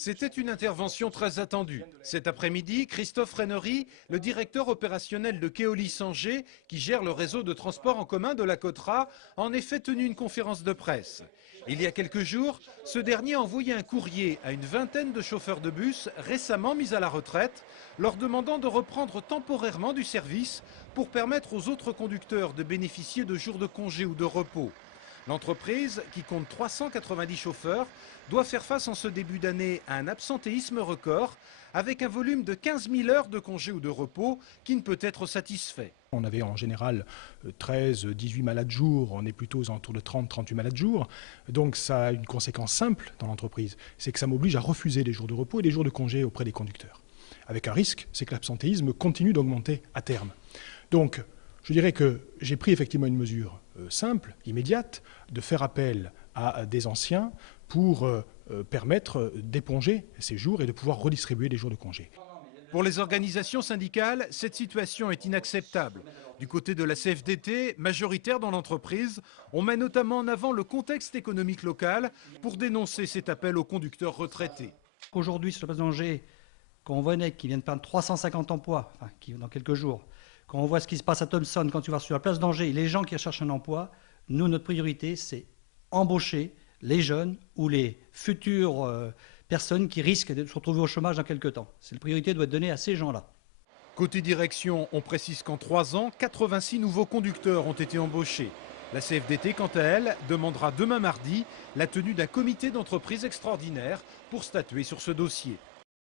C'était une intervention très attendue. Cet après-midi, Christophe Rennery, le directeur opérationnel de Keolis Angers, qui gère le réseau de transport en commun de la Côte-Raz, a en effet tenu une conférence de presse. Il y a quelques jours, ce dernier a envoyé un courrier à une vingtaine de chauffeurs de bus récemment mis à la retraite, leur demandant de reprendre temporairement du service pour permettre aux autres conducteurs de bénéficier de jours de congé ou de repos. L'entreprise, qui compte 390 chauffeurs, doit faire face en ce début d'année à un absentéisme record, avec un volume de 15 000 heures de congé ou de repos qui ne peut être satisfait. On avait en général 13, 18 malades jour, on est plutôt aux alentours de 30, 38 malades jour. Donc ça a une conséquence simple dans l'entreprise, c'est que ça m'oblige à refuser des jours de repos et des jours de congé auprès des conducteurs. Avec un risque, c'est que l'absentéisme continue d'augmenter à terme. Donc je dirais que j'ai pris effectivement une mesure simple, immédiate, de faire appel à des anciens pour permettre d'éponger ces jours et de pouvoir redistribuer des jours de congé. Pour les organisations syndicales, cette situation est inacceptable. Du côté de la CFDT, majoritaire dans l'entreprise, on met notamment en avant le contexte économique local pour dénoncer cet appel aux conducteurs retraités. Aujourd'hui, sur la place d'Angers, quand on voit NEC qui vient de perdre 350 emplois, dans quelques jours, quand on voit ce qui se passe à Thomson, quand tu vas sur la place d'Angers, les gens qui recherchent un emploi, nous, notre priorité, c'est embaucher les jeunes ou les futures personnes qui risquent de se retrouver au chômage dans quelques temps. Cette priorité doit être donnée à ces gens-là. Côté direction, on précise qu'en 3 ans, 86 nouveaux conducteurs ont été embauchés. La CFDT, quant à elle, demandera demain mardi la tenue d'un comité d'entreprise extraordinaire pour statuer sur ce dossier.